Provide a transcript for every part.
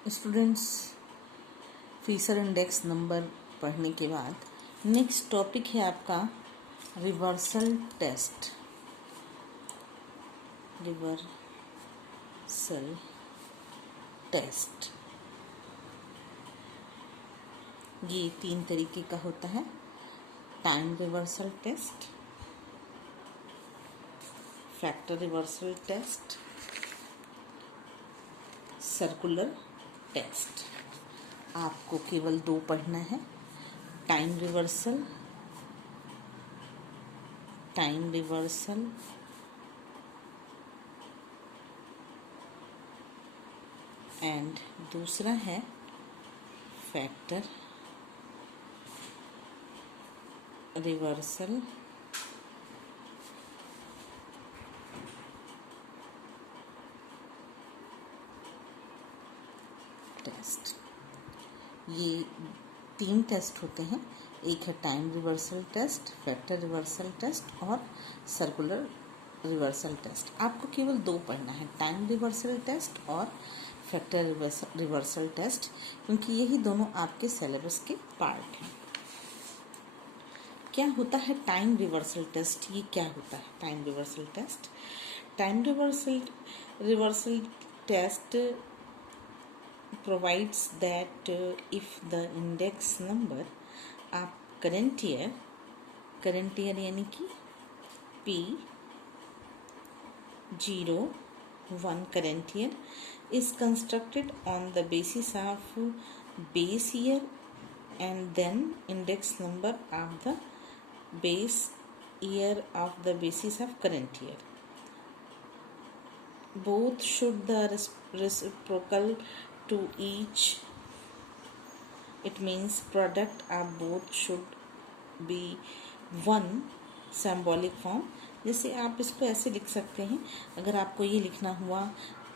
Students, Fisher index number पढ़ने के बाद नेक्स्ट टॉपिक है आपका रिवर्सल टेस्ट। रिवर्सल टेस्ट ये 3 तरीके का होता है। Time reversal test, factor reversal test, circular test. आपको केवल 2 पढ़ना है, टाइम रिवर्सल एंड दूसरा है फैक्टर रिवर्सल टेस्ट। ये 3 टेस्ट होते हैं, एक है time reversal test, factor reversal test और सर्कुलर रिवर्सल टेस्ट। आपको केवल 2 पढ़ना है, टाइम रिवर्सल टेस्ट और फैक्टर रिवर्सल टेस्ट, क्योंकि यही दोनों आपके सिलेबस के पार्ट हैं। क्या होता है टाइम रिवर्सल टेस्ट? ये क्या होता है time reversal test? Time reversal test provides that if the index number of current year यानी कि P01 current year is constructed on the basis of base year and then index number of the base year of the basis of current year. Both should the reciprocal to each. It means product of both should be one symbolic form. जैसे आप इसको ऐसे लिख सकते हैं, अगर आपको ये लिखना हुआ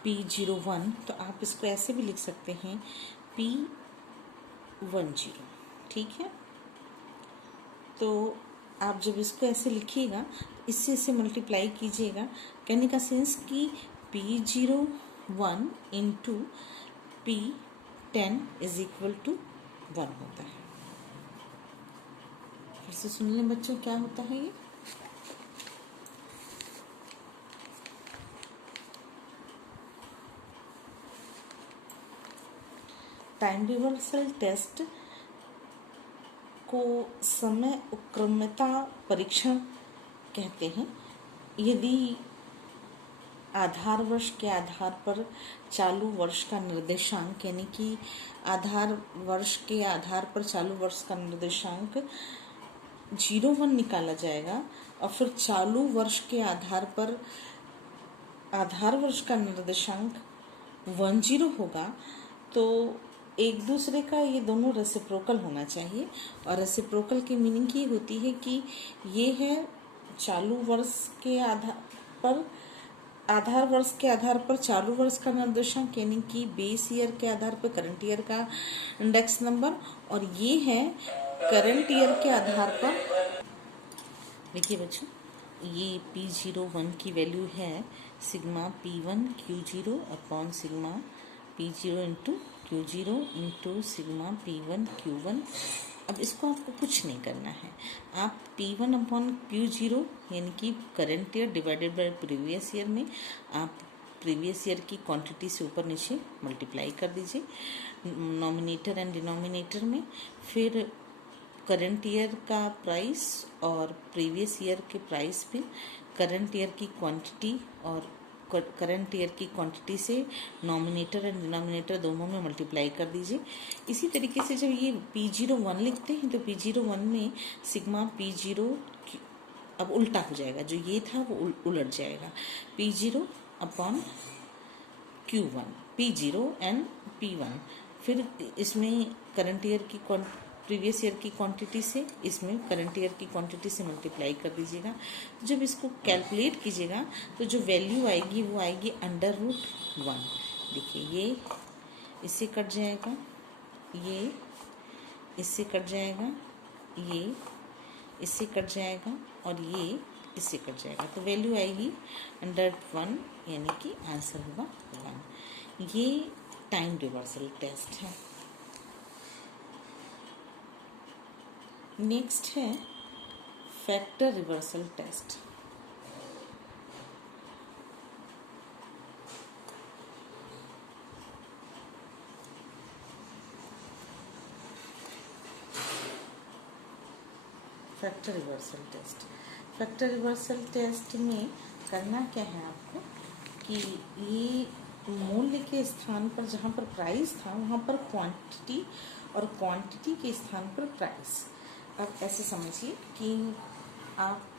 P01 तो आप इसको ऐसे भी लिख सकते हैं P10, ठीक है। तो आप जब इसको ऐसे लिखिएगा, इससे मल्टीप्लाई कीजिएगा, कहने का सेंस कि P01 into P10 is equal to 1 होता है। फिर से सुन लें बच्चों, क्या होता है ये? टाइम रिवर्सल टेस्ट को समय उक्रमता परीक्षण कहते हैं। यदि आधार वर्ष के आधार पर चालू वर्ष का निर्देशांक, यानी कि आधार वर्ष के आधार पर चालू वर्ष का निर्देशांक 01 निकाला जाएगा और फिर चालू वर्ष के आधार पर आधार वर्ष का निर्देशांक 10 होगा, तो एक दूसरे का ये दोनों रेसिप्रोकल होना चाहिए। और रेसिप्रोकल की मीनिंग ये होती है कि ये है चालू वर्ष के आधार वर्ष के आधार पर चालू वर्ष का निर्देशांक, यानी कि बेस ईयर के आधार पर करंट ईयर का इंडेक्स नंबर, और ये है करंट ईयर के आधार पर। देखिए बच्चों, ये P01 की वैल्यू है sigma P1 Q0 upon sigma P0 into Q0 into sigma P1 Q1। अब इसको आपको कुछ नहीं करना है, आप P1 अपॉन Q0 यानी कि current year divided by previous year में आप प्रीवियस ईयर की क्वांटिटी से ऊपर नीचे मल्टीप्लाई कर दीजिए नॉमिनेटर एंड डिनोमिनेटर में। फिर करंट ईयर का प्राइस और प्रीवियस ईयर के प्राइस पे करंट ईयर की क्वांटिटी और करंट ईयर की क्वांटिटी से नॉमिनेटर एंड डिनोमिनेटर दोनों में मल्टीप्लाई कर दीजिए। इसी तरीके से जब ये P01 लिखते हैं तो P01 में सिग्मा P0 अब उल्टा हो जाएगा, जो ये था वो उलट जाएगा, P0 upon Q1, P0 and P1। फिर इसमें करंट ईयर की प्रीवियस ईयर की क्वांटिटी से इसमें करंट ईयर की क्वांटिटी से मल्टीप्लाई कर दीजिएगा। जब इसको कैलकुलेट कीजिएगा तो जो वैल्यू आएगी वो आएगी √1। देखिए, ये इससे कट जाएगा, ये इससे कट जाएगा, ये इससे कट जाएगा और ये इससे कट जाएगा, तो वैल्यू आएगी √1, यानी कि आंसर होगा 1। ये टाइम रिवर्सल टेस्ट है। नेक्स्ट है factor reversal test. Factor reversal test, factor reversal test में करना क्या है आपको कि ये मूल्य के स्थान पर जहाँ पर प्राइस था वहाँ पर क्वांटिटी और क्वांटिटी के स्थान पर प्राइस। अब ऐसे समझिए कि आप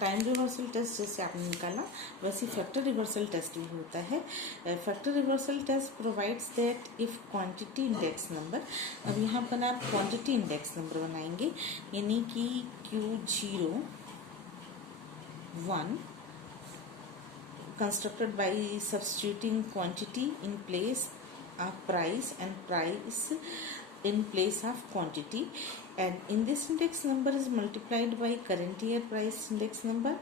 टाइम रिवर्सल टेस्ट जैसे आपने निकाला वैसे फैक्टर रिवर्सल टेस्ट भी होता है। Factor reversal test provides that if quantity index number, अब यहाँ पर आप क्वांटिटी इंडेक्स नंबर बनाएंगे यानी कि Q01 constructed by substituting quantity in place of price and price in place of quantity, and in this index number is multiplied by current year price index number.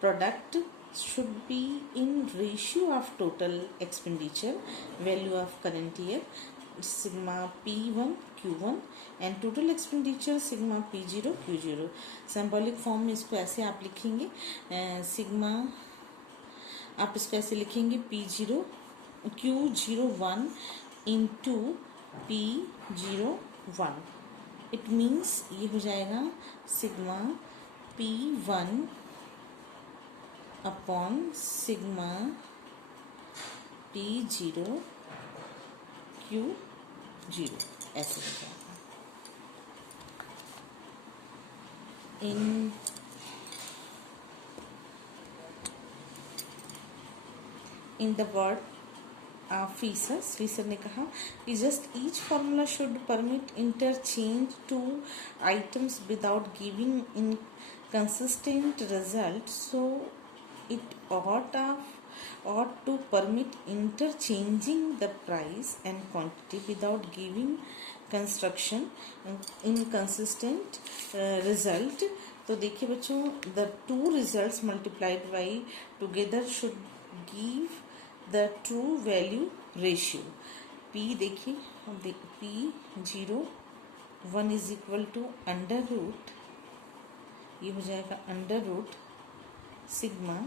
Product should be in ratio of total expenditure value of current year sigma P1 Q1 and total expenditure sigma P0 Q0। Symbolic form में इसको ऐसे आप लिखेंगे sigma, आप इसको ऐसे लिखेंगे P0 Q01 into P01। It means ये हो जाएगा sigma P1 upon sigma P0 Q0, ऐसे हो जाएगा। इन द वर्ड फीसर ने कहा कि just each formula should permit interchange to items without giving inconsistent result, so it ought to permit interchanging the price and quantity without giving construction inconsistent result। तो देखिए बच्चों, the two results multiplied by together should give the true value ratio। P देखिए, P01 is equal to under root, ये हो जाएगा under root sigma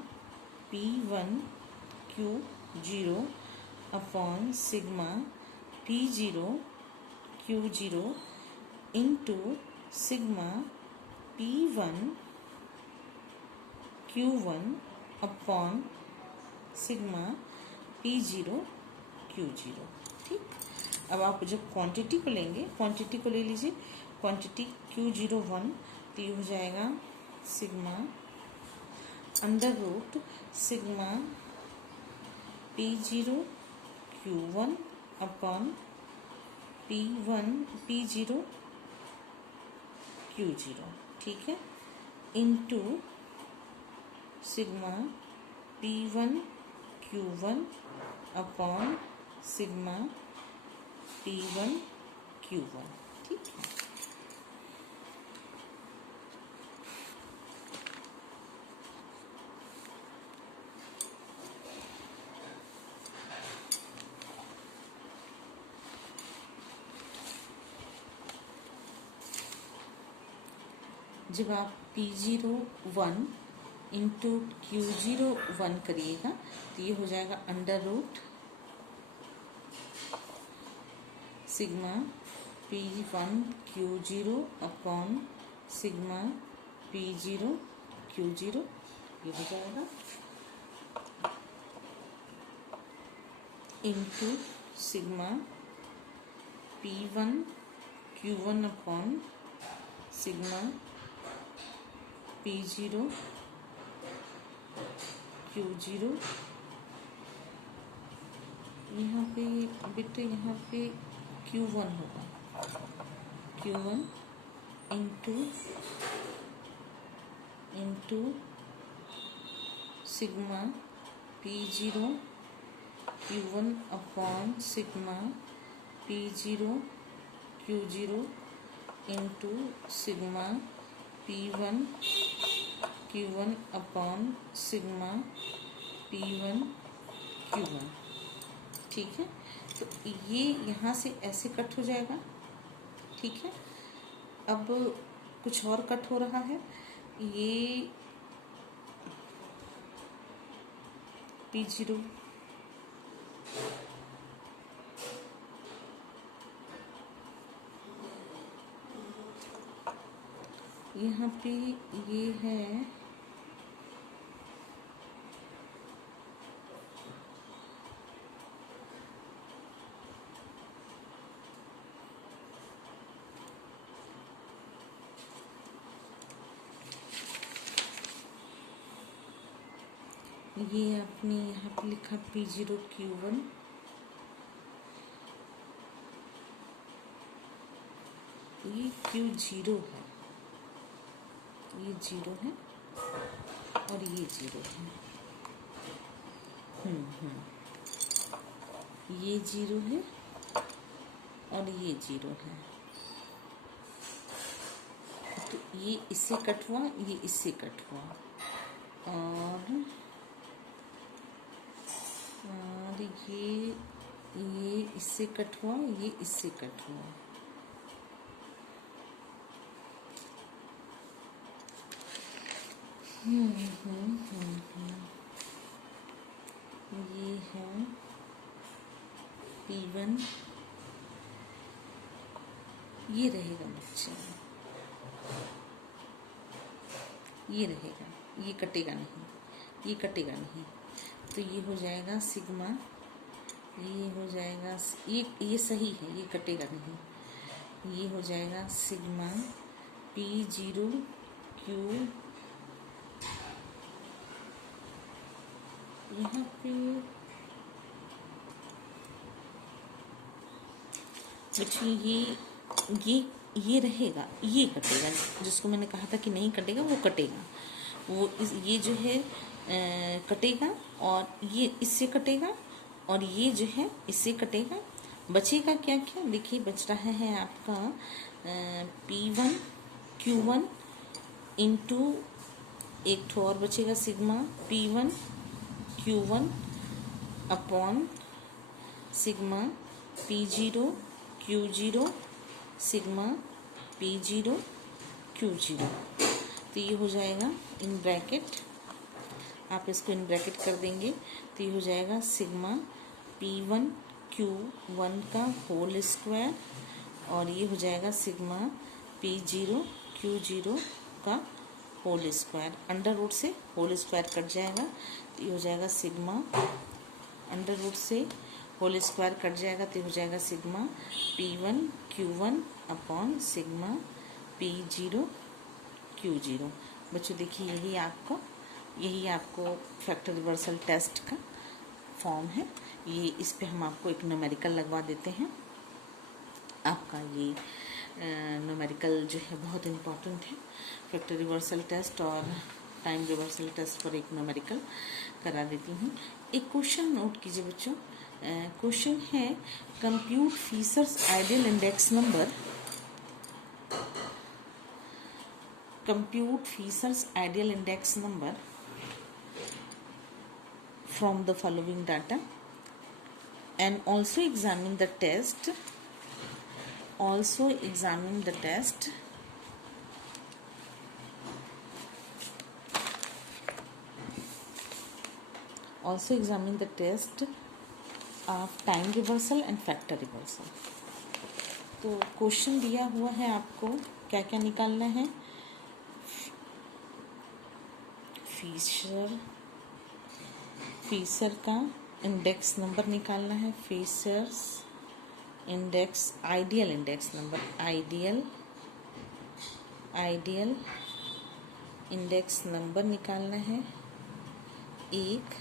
P1 Q0 upon sigma P0 Q0 into sigma P1 Q1 upon sigma P0 Q0। ठीक, अब आप जब quantity को लेंगे, क्वांटिटी को ले लीजिए, क्वांटिटी Q01 तो ये हो जाएगा sigma under root sigma P0 Q1 upon P0 Q0। ठीक है, into sigma P1 Q1 upon sigma P1 Q1। ठीक है, जब आप P01 इंटू Q01 करिएगा तो ये हो जाएगा under root sigma P1 Q0 upon sigma P0 Q0, ये हो जाएगा into sigma P1 Q1 upon sigma P0 Q0। यहाँ पे बेटे यहाँ पे Q1 होगा, Q1 into sigma P0 Q1 upon sigma P0 Q0 into sigma P1 Q1 upon sigma P1 Q1। ठीक है, तो ये यहाँ से ऐसे कट हो जाएगा, ठीक है। अब कुछ और कट हो रहा है, ये P0, यहाँ पे ये है ये आपने यहाँ पे लिखा P0Q1, ये Q0 है, ये 0 है और ये 0 है। ये 0 है और ये 0 है। तो ये इससे कट हुआ, ये इससे कट हुआ, और ये इससे कट हुआ, ये इससे कट हुआ। ये है P1, ये रहेगा बच्चे, ये रहेगा, ये कटेगा नहीं, ये कटेगा नहीं। तो ये हो जाएगा सिग्मा, ये हो जाएगा, ये सही है, ये कटेगा नहीं। ये हो जाएगा सिग्मा P0Q, यहाँ पे बच्चे ये रहेगा, ये कटेगा, जिसको मैंने कहा था कि नहीं कटेगा वो कटेगा, वो ये जो है कटेगा, और ये इससे कटेगा, और ये जो है इससे कटेगा। बचेगा क्या क्या, देखिए बच रहा है आपका P1Q1 इंटू एक ठो और बचेगा sigma P1Q1 upon sigma P0Q0 sigma P0Q0। तो ये हो जाएगा इन ब्रैकेट, आप इसको इन ब्रैकेट कर देंगे तो ये हो जाएगा सिग्मा P1Q1 का होल स्क्वायर, और ये हो जाएगा सिग्मा P0Q0 का होल स्क्वायर। अंडर रूट से होल स्क्वायर कट जाएगा, तो ये हो जाएगा सिग्मा, अंडर रूट से होल स्क्वायर कट जाएगा, तो ये हो जाएगा sigma P1Q1 upon sigma P0Q0। बच्चों देखिए यही आपको फैक्टर रिवर्सल टेस्ट का फॉर्म है। ये इस पे हम आपको एक न्यूमेरिकल लगवा देते हैं। आपका ये न्यूमेरिकल जो है बहुत इम्पॉर्टेंट है। फैक्टर रिवर्सल टेस्ट और टाइम रिवर्सल टेस्ट पर एक न्यूमेरिकल करा देती हूँ। एक क्वेश्चन नोट कीजिए बच्चों। क्वेश्चन है compute fissures ideal index number, compute Fisher's ideal index number from the following data, and also examine the test, of time reversal and factor reversal। तो क्वेश्चन दिया हुआ है आपको क्या क्या निकालना है। फीसर का इंडेक्स नंबर निकालना है। Fisher's index ideal index number, ideal index number निकालना है एक।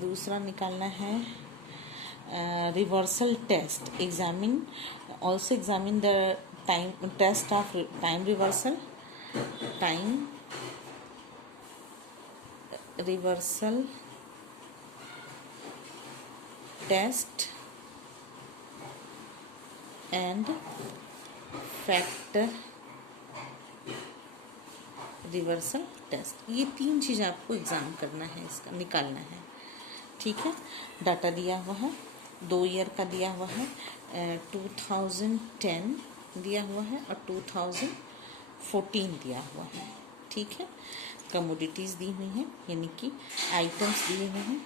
दूसरा निकालना है reversal test, also examine the time test of time reversal, test and factor reversal test. ये तीन चीज़ आपको एग्जाम करना है, इसका निकालना है, ठीक है। डाटा दिया हुआ है, 2 ईयर का दिया हुआ है, 2010 दिया हुआ है और 2014 दिया हुआ है। ठीक है, कमोडिटीज़ दी हुई हैं, यानी कि आइटम्स दिए हुए हैं।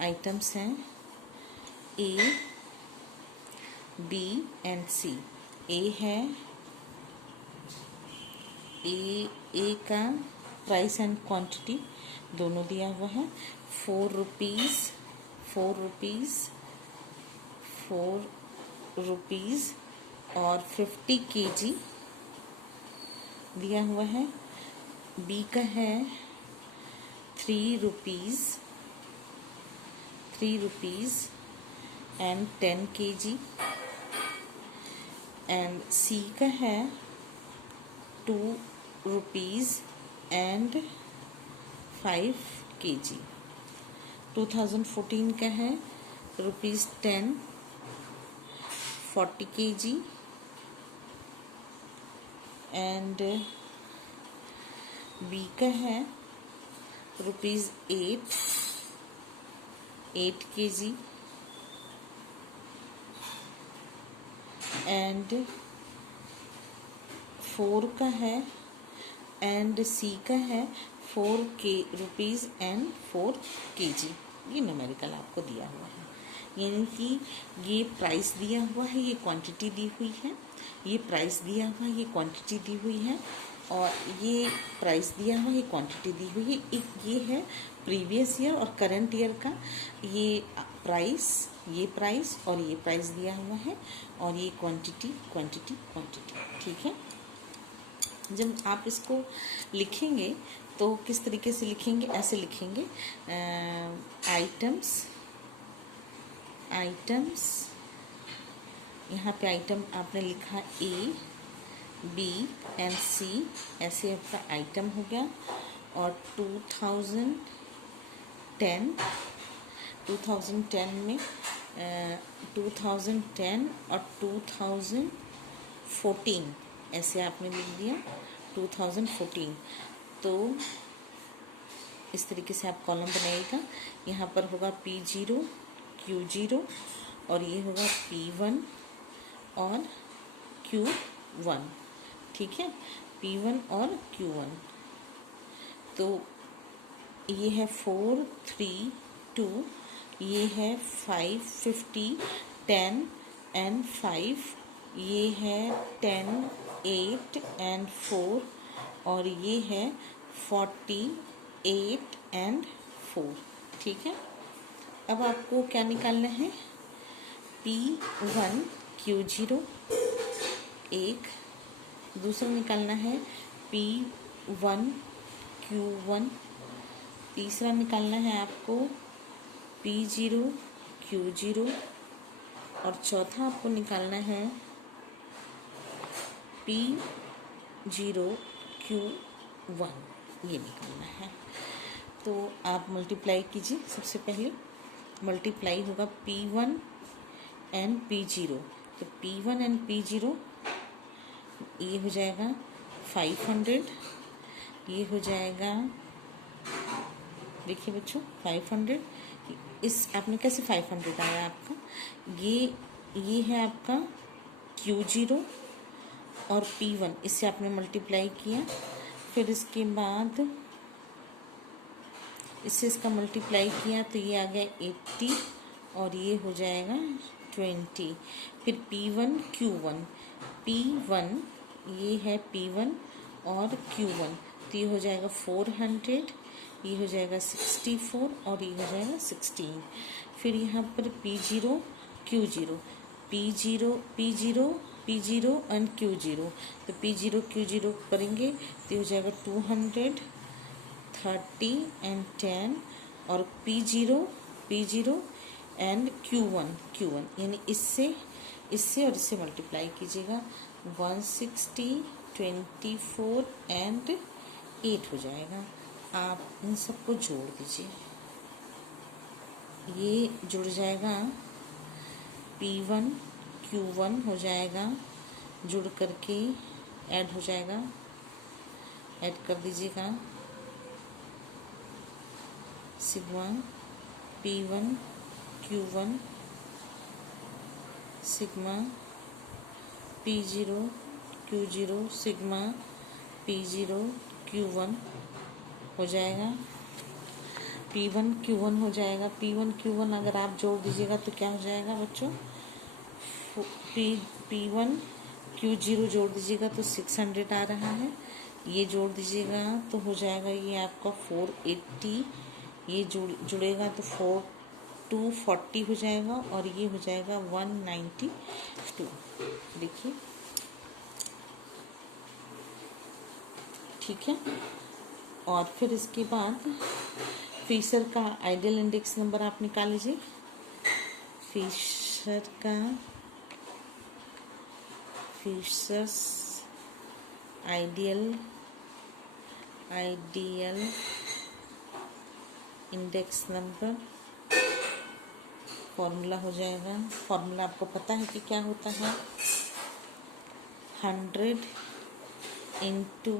आइटम्स हैं ए, बी एंड सी। ए का प्राइस एंड क्वांटिटी दोनों दिया हुआ है। 4 रुपीज़ और 50 kg दिया हुआ है। बी का है 3 रुपीज़ एंड 10 kg एंड सी का है 2 रुपीज़ एंड 5 kg। 2014 का है ₹10 40 kg एंड बी का है ₹8 kg एंड 4 का है एंड सी का है ₹4 एंड 4 kg। ये न्यूमेरिकल आपको दिया हुआ है, यानी कि ये प्राइस दिया हुआ है, ये क्वांटिटी दी हुई है। ये प्राइस दिया हुआ है, ये क्वांटिटी दी हुई है, और ये प्राइस दिया हुआ है, ये क्वांटिटी दी हुई है। एक ये है प्रीवियस ईयर और करंट ईयर का ये प्राइस और ये प्राइस दिया हुआ है, और ये क्वांटिटी। ठीक है, जब आप इसको लिखेंगे तो किस तरीके से लिखेंगे? ऐसे लिखेंगे, आइटम्स यहाँ पे आइटम आपने लिखा ए, बी एंड सी, ऐसे आपका आइटम हो गया। और 2010 में 2010 और 2014 ऐसे आपने लिख दिया 2014। तो इस तरीके से आप कॉलम बनाइएगा। यहाँ पर होगा P0 Q0 और ये होगा P1 और Q1। ठीक है, P1 और Q1। तो ये है 4 3 2, ये है 5 50 10 एंड 5, ये है 10 8 एंड 4, और ये है 48 एंड 4। ठीक है, अब आपको क्या निकालना है? P1 Q0 एक, दूसरा निकालना है P1 Q1, तीसरा निकालना है आपको P0 Q0, और चौथा आपको निकालना है P0 Q1, ये निकालना है। तो आप मल्टीप्लाई कीजिए। सबसे पहले मल्टीप्लाई होगा P1 एंड P0, तो P1 एंड P0 ये हो जाएगा 500, ये हो जाएगा, देखिए बच्चों 500, इस आपने कैसे 500 आया आपका? ये है आपका Q0 और P1, इससे आपने मल्टीप्लाई किया, फिर इसके बाद इससे इसका मल्टीप्लाई किया तो ये आ गया 80 और ये हो जाएगा 20। फिर P1 Q1, P1 ये है P1 और Q1, तो ये हो जाएगा 400, ये हो जाएगा 64 और ये हो जाएगा 16। फिर यहाँ पर P0 Q0, P0 and Q0, तो P0 Q0 करेंगे तो ये हो जाएगा 200 30 एंड 10, और P0 एंड Q1, यानी इससे और इससे मल्टीप्लाई कीजिएगा 160 24 एंड 8 हो जाएगा। आप इन सबको जोड़ दीजिए, ये जुड़ जाएगा P1 Q1 हो जाएगा, जुड़ करके ऐड हो जाएगा, ऐड कर दीजिएगा sigma P1 Q1 sigma P0 Q0 sigma P0 Q1 हो जाएगा। P1 Q1 हो जाएगा। P1 Q1 अगर आप जोड़ दीजिएगा तो क्या हो जाएगा बच्चों? P1 Q0 जोड़ दीजिएगा तो 600 आ रहा है। ये जोड़ दीजिएगा तो हो जाएगा ये आपका 480। ये जुड़ेगा तो 240 हो जाएगा और ये हो जाएगा 192। देखिए, ठीक है। और फिर इसके बाद फिशर का आइडियल इंडेक्स नंबर आप निकाल लीजिए। Fisher's ideal index number formula हो जाएगा। फॉर्मूला आपको पता है कि क्या होता है? 100 इंटू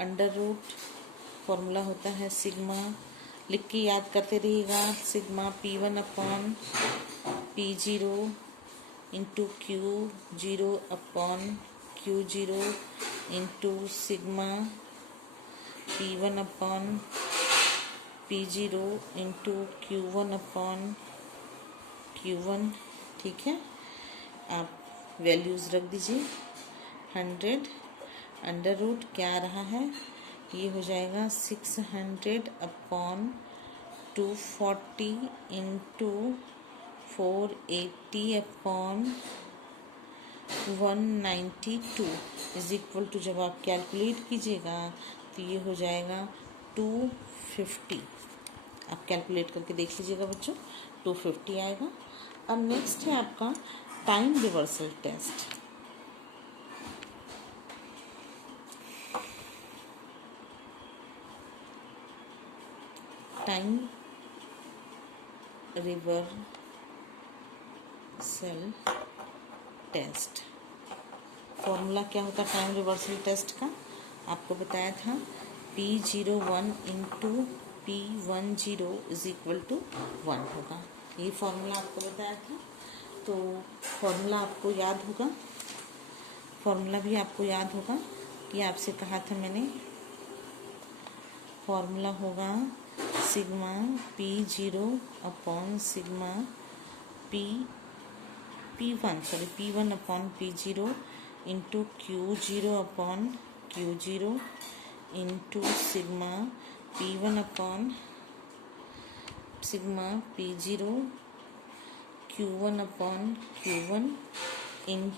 अंडर रूट, फॉर्मूला होता है सिग्मा, लिख के याद करते रहिएगा, sigma P1 upon P0 into Q0 upon Q0 into sigma P1 upon P0 into Q1 upon Q1। ठीक है, आप वैल्यूज़ रख दीजिए। 100 अंडर रूट क्या आ रहा है? ये हो जाएगा 600 upon 240 into 480 upon 192 is equal to, जब आप कैलकुलेट कीजिएगा तो ये हो जाएगा 250। आप कैलकुलेट करके देख लीजिएगा बच्चों, 250 आएगा। अब नेक्स्ट है आपका time reversal test. Time reversal test formula क्या होता है? टाइम रिवर्सल टेस्ट का आपको बताया था, P01 into P10 is equal to 1 होगा। ये फॉर्मूला आपको बताया था, तो फॉर्मूला आपको याद होगा। फॉर्मूला भी आपको याद होगा कि आपसे कहा था मैंने, फॉर्मूला होगा sigma P0 upon sigma P1 upon P0 into Q0 upon Q0 into sigma P1 upon sigma P0 Q1 upon Q1 इन